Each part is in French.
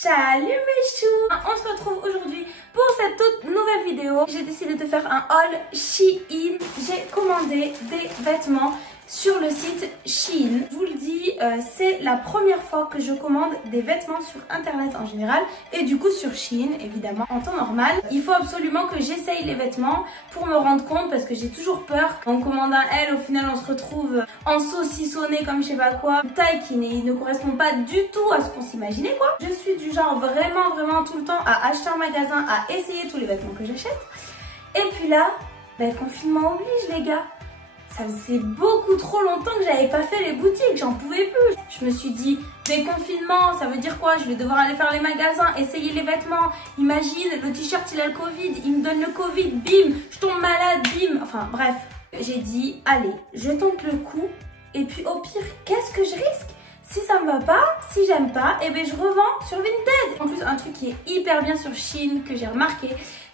Salut mes choux! On se retrouve aujourd'hui pour cette toute nouvelle vidéo. J'ai décidé de faire un haul Shein. J'ai commandé des vêtements sur le site Shein. Je vous le dis, c'est la première fois que je commande des vêtements sur internet en général et du coup sur Shein évidemment en temps normal. Il faut absolument que j'essaye les vêtements pour me rendre compte parce que j'ai toujours peur. On commande un L, au final on se retrouve en saucissonné comme je sais pas quoi, une taille qui ne correspond pas du tout à ce qu'on s'imaginait quoi. Je suis du genre vraiment tout le temps à acheter en magasin, à essayer tous les vêtements que j'achète. Et puis là, le confinement oblige les gars. Ça faisait beaucoup trop longtemps que j'avais pas fait les boutiques, j'en pouvais plus. Je me suis dit, déconfinement, ça veut dire quoi? Je vais devoir aller faire les magasins, essayer les vêtements. Imagine, le t-shirt il a le Covid, il me donne le Covid, bim, je tombe malade, bim. Enfin bref, j'ai dit, allez, je tente le coup. Et puis au pire, qu'est-ce que je risque? Si ça me va pas, si j'aime pas, et ben je revends sur Vinted. En plus, un truc qui est hyper bien sur Shein que j'ai remarqué,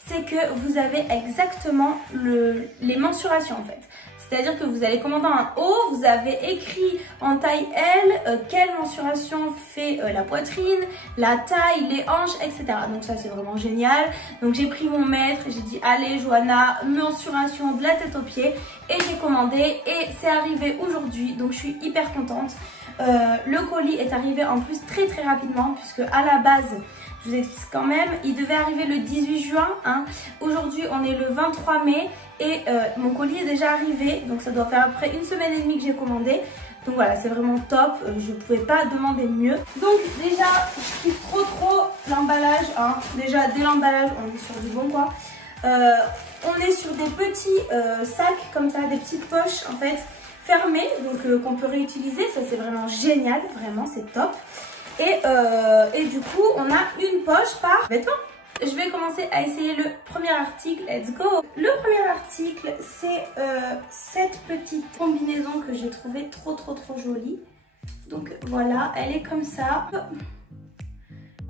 c'est que vous avez exactement les mensurations en fait. C'est-à-dire que vous allez commander un haut, vous avez écrit en taille L quelle mensuration fait la poitrine, la taille, les hanches, etc. Donc ça c'est vraiment génial. Donc j'ai pris mon mètre, j'ai dit allez Johanna, mensuration de la tête aux pieds et j'ai commandé et c'est arrivé aujourd'hui. Donc je suis hyper contente. Le colis est arrivé en plus très rapidement puisque à la base, je vous explique quand même, il devait arriver le 18 juin. Hein. Aujourd'hui on est le 23 mai. Et mon colis est déjà arrivé, donc ça doit faire à peu près une semaine et demie que j'ai commandé. Donc voilà, c'est vraiment top, je ne pouvais pas demander mieux. Donc déjà, je kiffe trop l'emballage. Hein. Déjà, dès l'emballage, on est sur du bon quoi. On est sur des petits sacs comme ça, des petites poches en fait, fermées, donc qu'on peut réutiliser. Ça c'est vraiment génial, vraiment c'est top. Et du coup, on a une poche par vêtement. Je vais commencer à essayer le premier article, let's go. Le premier article, c'est cette petite combinaison que j'ai trouvée trop jolie. Donc voilà, elle est comme ça.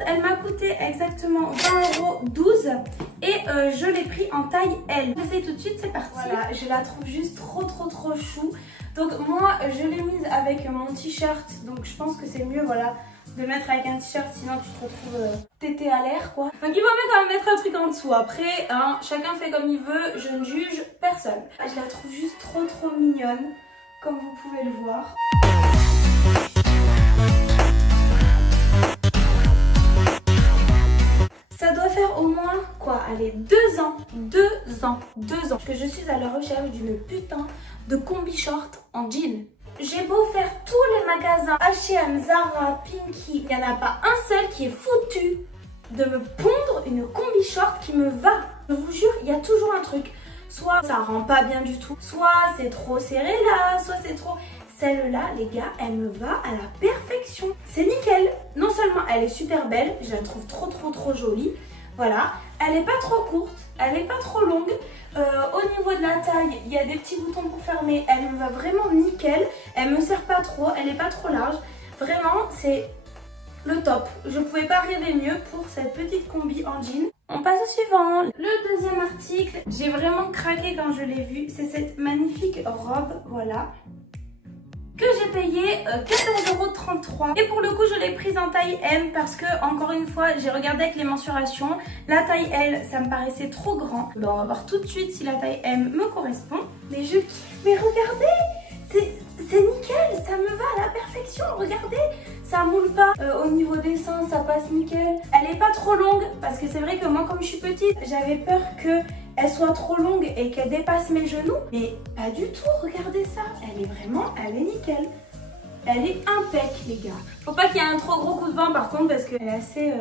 Elle m'a coûté exactement 20,12 € et je l'ai pris en taille L. J'essaye tout de suite, c'est parti. Voilà, je la trouve juste trop chou. Donc moi, je l'ai mise avec mon t-shirt, donc je pense que c'est mieux, voilà, de mettre avec un t-shirt, sinon tu te retrouves tété à l'air quoi. Donc il vaut mieux quand même mettre un truc en dessous. Après, hein, chacun fait comme il veut, je ne juge personne. Je la trouve juste trop mignonne, comme vous pouvez le voir. Ça doit faire au moins, quoi, allez, 2 ans que je suis à la recherche d'une putain de combi short en jean. J'ai beau faire tous les magasins H&M, Zara, Pinky, il n'y en a pas un seul qui est foutu de me pondre une combi short qui me va. Je vous jure, il y a toujours un truc. Soit ça rend pas bien du tout, soit c'est trop serré là, soit c'est trop... Celle-là, les gars, elle me va à la perfection. C'est nickel. Non seulement elle est super belle, je la trouve trop jolie. Voilà, elle est pas trop courte, elle est pas trop longue. Au niveau de la taille, il y a des petits boutons pour fermer. Elle me va vraiment nickel. Elle me sert pas trop, elle est pas trop large. Vraiment, c'est le top. Je pouvais pas rêver mieux pour cette petite combi en jean. On passe au suivant. Le deuxième article, j'ai vraiment craqué quand je l'ai vu. C'est cette magnifique robe, voilà, que j'ai payé 14,33 €. Et pour le coup, je l'ai prise en taille M parce que, encore une fois, j'ai regardé avec les mensurations. La taille L, ça me paraissait trop grand. Ben, on va voir tout de suite si la taille M me correspond. Mais je kiffe, mais regardez, c'est nickel, ça me va à la perfection. Regardez, ça moule pas au niveau des seins, ça passe nickel. Elle est pas trop longue parce que c'est vrai que moi, comme je suis petite, j'avais peur que elle soit trop longue et qu'elle dépasse mes genoux. Mais pas du tout, regardez ça. Elle est nickel. Elle est impec, les gars. Faut pas qu'il y ait un trop gros coup de vent par contre parce qu'elle est assez...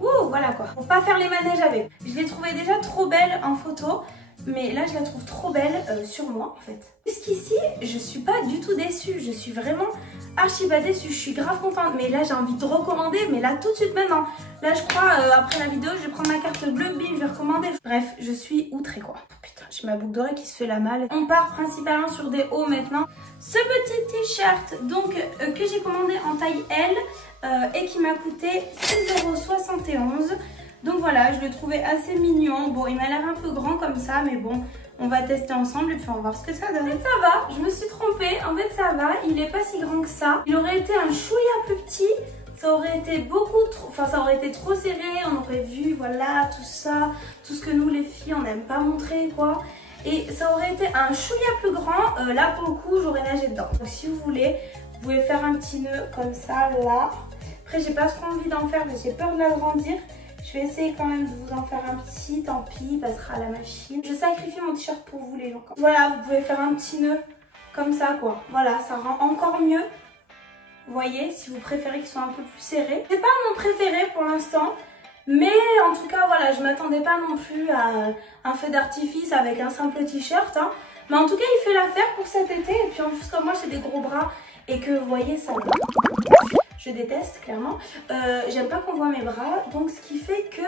Ouh, voilà quoi. Faut pas faire les manèges avec. Je l'ai trouvée déjà trop belle en photo. Mais là, je la trouve trop belle sur moi en fait. Jusqu'ici, je suis pas du tout déçue. Je suis vraiment archi pas déçue. Je suis grave contente. Mais là, j'ai envie de recommander. Mais là, tout de suite maintenant. Là, je crois, après la vidéo, je vais prendre ma carte bleue. Bim, je vais recommander. Bref, je suis outrée quoi. Putain, j'ai ma boucle d'oreille qui se fait la malle. On part principalement sur des hauts maintenant. Ce petit t-shirt donc que j'ai commandé en taille L et qui m'a coûté 6,71 €. Donc voilà, je le trouvais assez mignon. Bon, il m'a l'air un peu grand comme ça, mais bon, on va tester ensemble et puis on va voir ce que ça donne. Ça va, je me suis trompée. En fait, ça va, il est pas si grand que ça. Il aurait été un chouïa plus petit. Ça aurait été beaucoup trop, enfin ça aurait été trop serré, on aurait vu voilà tout ça, tout ce que nous les filles on n'aime pas montrer quoi. Et ça aurait été un chouïa plus grand, là pour le coup j'aurais nagé dedans. Donc si vous voulez, vous pouvez faire un petit nœud comme ça là. Après j'ai pas trop envie d'en faire mais j'ai peur de l'agrandir. Je vais essayer quand même de vous en faire un petit, tant pis, il passera à la machine. Je sacrifie mon t-shirt pour vous les gens. Voilà, vous pouvez faire un petit nœud comme ça quoi. Voilà, ça rend encore mieux. Vous voyez, si vous préférez qu'ils soient un peu plus serrés. C'est pas mon préféré pour l'instant. Mais en tout cas, voilà, je m'attendais pas non plus à un feu d'artifice avec un simple t-shirt. Hein. Mais en tout cas, il fait l'affaire pour cet été. Et puis en plus, comme moi, j'ai des gros bras et que, vous voyez, ça... Je déteste, clairement. J'aime pas qu'on voit mes bras. Donc, ce qui fait que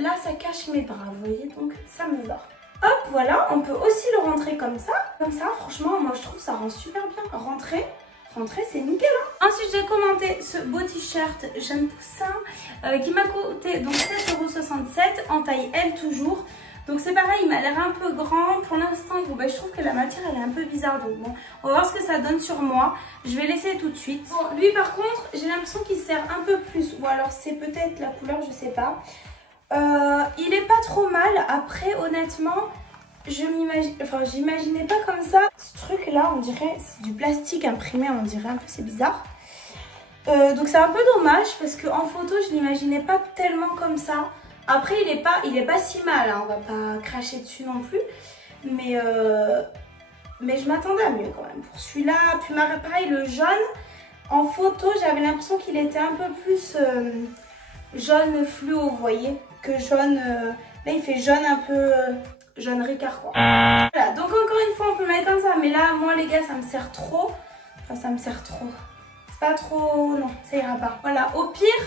là, ça cache mes bras. Vous voyez, donc ça me va. Hop, voilà. On peut aussi le rentrer comme ça. Comme ça, franchement, moi, je trouve ça rend super bien. Rentrer, c'est nickel hein. Ensuite j'ai commandé ce beau t-shirt, j'aime tout ça, qui m'a coûté donc 7,67 € en taille L toujours. Donc c'est pareil, il m'a l'air un peu grand. Pour l'instant, bon, je trouve que la matière elle est un peu bizarre. Donc bon, on va voir ce que ça donne sur moi. Je vais l'essayer tout de suite. Bon, lui par contre, j'ai l'impression qu'il sert un peu plus. Ou alors c'est peut-être la couleur, je sais pas. Il est pas trop mal. Après honnêtement... j'imaginais pas comme ça. Ce truc là on dirait c'est du plastique imprimé, on dirait un peu, c'est bizarre. Donc c'est un peu dommage parce qu'en photo je l'imaginais pas tellement comme ça. Après il est pas si mal hein, on va pas cracher dessus non plus. Mais je m'attendais à mieux quand même pour celui-là. Puis pareil le jaune en photo j'avais l'impression qu'il était un peu plus jaune fluo, vous voyez, que jaune. Là il fait jaune un peu jaune ricard quoi. Voilà, donc encore une fois on peut le mettre comme ça, mais là moi les gars ça me sert trop. Enfin ça me sert trop. C'est pas trop, non ça ira pas. Voilà, au pire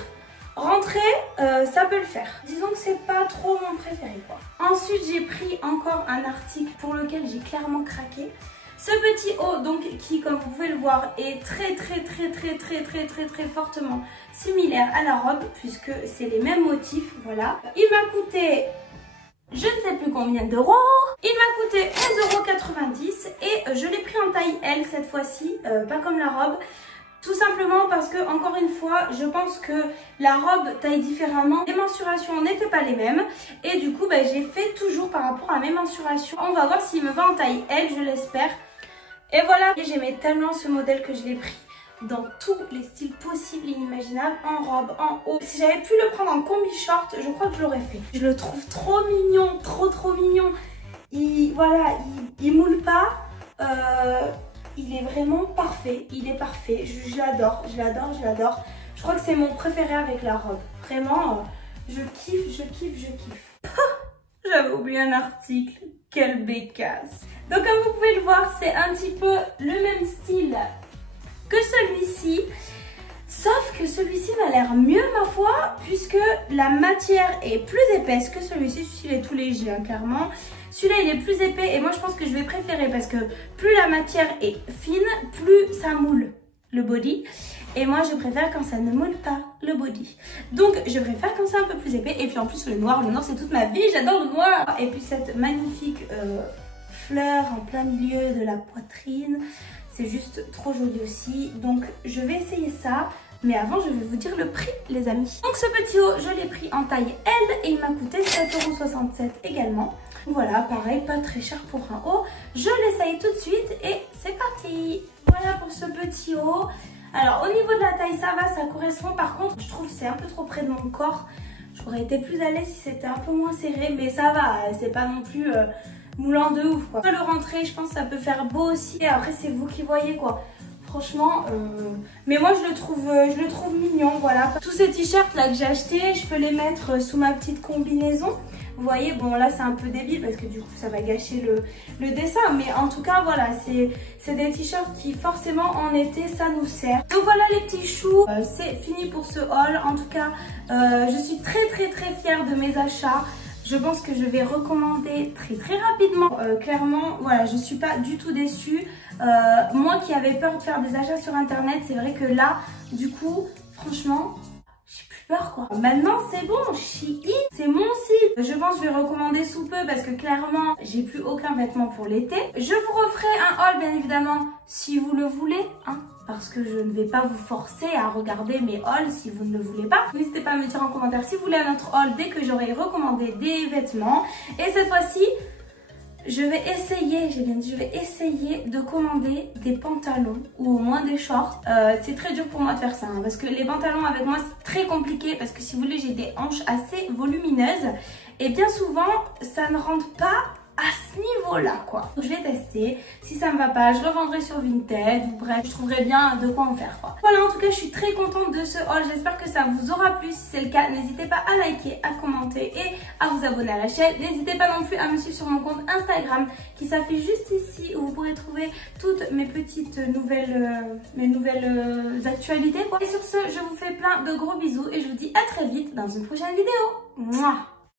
rentrer ça peut le faire. Disons que c'est pas trop mon préféré quoi. Ensuite j'ai pris encore un article pour lequel j'ai clairement craqué. Ce petit haut donc qui comme vous pouvez le voir est très fortement similaire à la robe puisque c'est les mêmes motifs. Voilà, il m'a coûté je ne sais plus combien d'euros. Il m'a coûté 11,90 € et je l'ai pris en taille L cette fois-ci, pas comme la robe. Tout simplement parce que, encore une fois, je pense que la robe taille différemment. Les mensurations n'étaient pas les mêmes. Et du coup, j'ai fait toujours par rapport à mes mensurations. On va voir s'il me va en taille L, je l'espère. Et voilà, j'aimais tellement ce modèle que je l'ai pris dans tous les styles possibles et inimaginables, en robe, en haut. Si j'avais pu le prendre en combi short, je crois que je l'aurais fait. Je le trouve trop mignon, trop mignon. Il moule pas. Il est vraiment parfait. Il est parfait. Je l'adore. Je crois que c'est mon préféré avec la robe. Vraiment, je kiffe. J'avais oublié un article. Quelle bécasse. Donc comme vous pouvez le voir, c'est un petit peu le même style que celui-ci, sauf que celui-ci m'a l'air mieux ma foi, puisque la matière est plus épaisse que celui-ci. Celui-ci il est tout léger hein, clairement. Celui-là il est plus épais et moi je pense que je vais préférer parce que plus la matière est fine, plus ça moule le body. Et moi je préfère quand ça ne moule pas le body. Donc je préfère quand c'est un peu plus épais. Et puis en plus le noir c'est toute ma vie, j'adore le noir. Et puis cette magnifique fleur en plein milieu de la poitrine. C'est juste trop joli aussi. Donc je vais essayer ça. Mais avant je vais vous dire le prix les amis. Donc ce petit haut je l'ai pris en taille L et il m'a coûté 7,67 € également. Voilà pareil, pas très cher pour un haut. Je l'essaye tout de suite et c'est parti. Voilà pour ce petit haut. Alors au niveau de la taille ça va, ça correspond. Par contre je trouve que c'est un peu trop près de mon corps. J'aurais été plus à l'aise si c'était un peu moins serré. Mais ça va, c'est pas non plus... moulant de ouf quoi. Le rentrer, je pense que ça peut faire beau aussi. Et après c'est vous qui voyez quoi. Franchement, mais moi je le trouve mignon, voilà. Tous ces t-shirts là que j'ai achetés, je peux les mettre sous ma petite combinaison. Vous voyez, bon là c'est un peu débile parce que du coup ça va gâcher le dessin. Mais en tout cas voilà, c'est des t-shirts qui forcément en été ça nous sert. Donc voilà les petits choux, c'est fini pour ce haul. En tout cas, je suis très fière de mes achats. Je pense que je vais recommander très rapidement. Clairement, voilà, je suis pas du tout déçue. Moi qui avais peur de faire des achats sur internet, c'est vrai que là, du coup, franchement, j'ai plus peur quoi. Maintenant c'est bon, Shein, c'est mon site. Je pense que je vais recommander sous peu parce que clairement, j'ai plus aucun vêtement pour l'été. Je vous referai un haul bien évidemment si vous le voulez, hein. parce que je ne vais pas vous forcer à regarder mes hauls si vous ne le voulez pas. N'hésitez pas à me dire en commentaire si vous voulez un autre haul dès que j'aurai recommandé des vêtements. Et cette fois-ci, je vais essayer, j'ai bien dit, je vais essayer de commander des pantalons ou au moins des shorts. C'est très dur pour moi de faire ça, hein, parce que les pantalons avec moi c'est très compliqué, parce que si vous voulez j'ai des hanches assez volumineuses et bien souvent ça ne rentre pas à ce niveau-là quoi. Donc, je vais tester, si ça me va pas, je revendrai sur Vinted ou bref, je trouverai bien de quoi en faire quoi. Voilà, en tout cas je suis très contente de ce haul, j'espère que ça vous aura plu. Si c'est le cas, n'hésitez pas à liker, à commenter et à vous abonner à la chaîne. N'hésitez pas non plus à me suivre sur mon compte Instagram qui s'affiche juste ici, où vous pourrez trouver toutes mes petites nouvelles, actualités quoi. Et sur ce, je vous fais plein de gros bisous et je vous dis à très vite dans une prochaine vidéo. Mouah.